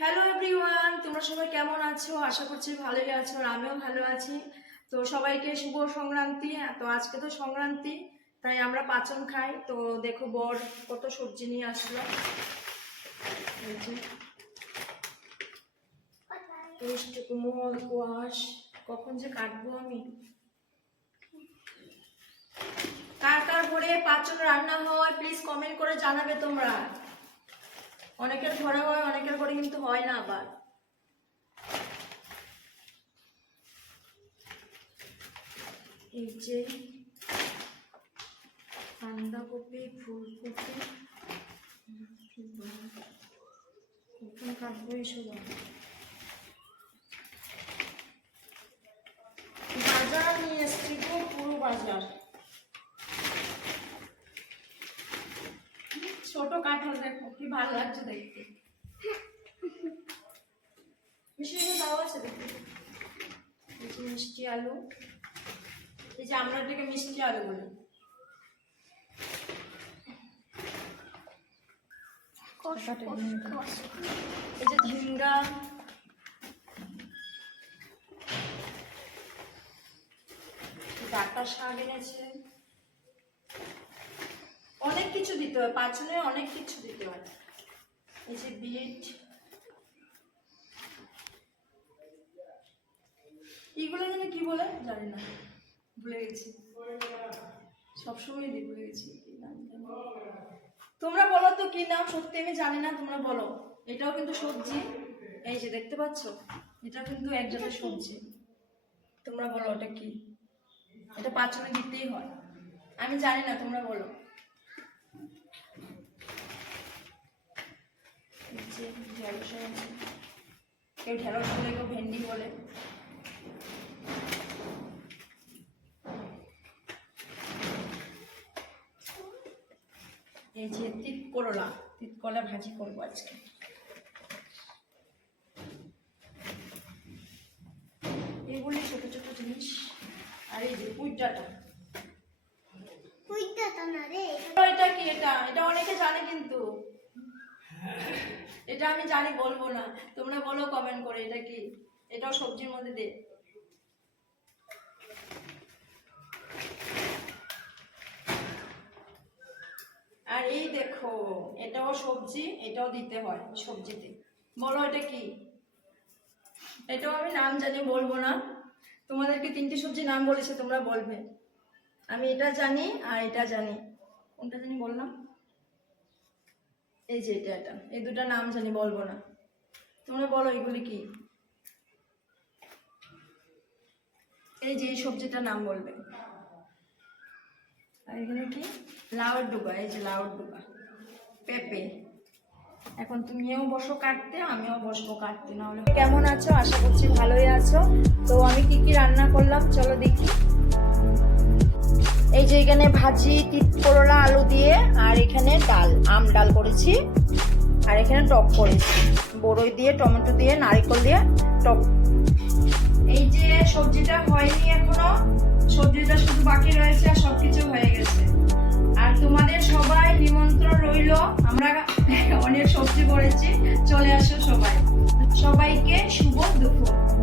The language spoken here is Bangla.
হ্যালো এভরিওয়ান তোমরা সবাই কেমন আছো? আশা করছি ভালোই আছো আর আমিও ভালো আছি। তো সবাইকে শুভ সংক্রান্তি। তো আজকে তো সংক্রান্তি, তাই আমরা পাচন খাই। তো দেখো বর কত সবজি নিয়ে আসলো। কোয়াশ, কখন যে কাটবো আমি? কার কার ঘরে পাচন রান্না হয় প্লিজ কমেন্ট করে জানাবে তোমরা। অনেকের ঘরে হয়, অনেকের ঘরে কিন্তু হয় না আবার। এই যে বাঁধাকপি ফুলকপি কখন কাটবো এসব দেখো কি ভালো লাগছে দেখতে? মিষ্টি দাও আছে দেখতে। মিষ্টি আলু। এই যে আমরা এটাকে মিষ্টি আলু বলি। এই যে ঝিঙ্গা ডাটা শাক এনেছে। কিছু দিতে হয় পাঁচনে অনেক কিছু দিতে হয়। এই যে বিট এগুলো যেন কি বলে? জানি না, ভুলে গেছি। সবসময় দিই ভুলে গেছি। তোমরা বলো তো কি নাম? সত্যি আমি জানি না, তোমরা বলো। এটাও কিন্তু সবজি। এই যে দেখতে পাচ্ছ? এটা কিন্তু এক জাতের সবজি। তোমরা বলো ওটা কি? এটা পাঁচনে দিতেই হয়। আমি জানি না, তোমরা বলো এই আছে। কেউ ঢেঁড়স বলে কেউ ভেন্ডি বলে। এই যে তিত করলা তিত করলা ভাজি করব আজকে। এগুলি ছোট ছোট জিনিস। আর এই যে পুইটাটা এটা কি এটা? এটা অনেকে জানে কিন্তু। এটা আমি জানি, বলব না। তোমরা বলো কমেন্ট করে, এটা কি? এটাও সবজির মধ্যে দে। আর এই দেখো, এটাও সবজি, এটাও দিতে হয় সবজিতে। বলো এটা কি? এটাও আমি নাম জানি, বলব না। তোমাদেরকে তিনটে সবজি নাম বলেছে, তোমরা বলবে। আমি এটা জানি আর এটা জানি। কোনটা জানি বললাম এই যে এটা এটা। এই দুটা নাম জানি, বলব না। তোমরা বলো এগুলি কি? এই যে এই সবজিটার নাম বলবে। আর এখানে কি? লাউর ডুবা, এই যে লাউর ডুবা। পেঁপে। এখন তুমিও বসো কাটতে, আমিও বসবো কাটতে, নাহলে কেমন আছো? আশা করছি ভালোই আছো। তো আমি কি কি রান্না করলাম? চলো দেখি। এই যে এখানে ভাজি তিত করলা আলু দিয়ে, আর এখানে ডাল, আম ডাল করেছি। আর এখানে টক করেছি। বড়ই দিয়ে, টমেটো দিয়ে, নারকেল দিয়ে টক। এই যে সবজিটা হয়নি এখনও, সবজিটা শুধু বাকি রয়েছে আর সবকিছু হয়ে গেছে। আর তোমাদের সবাই নিমন্ত্রণ রইল। আমরা অনেক সবজি করেছি। চলে আসো সবাই। সবাইকে শুভ দুপুর।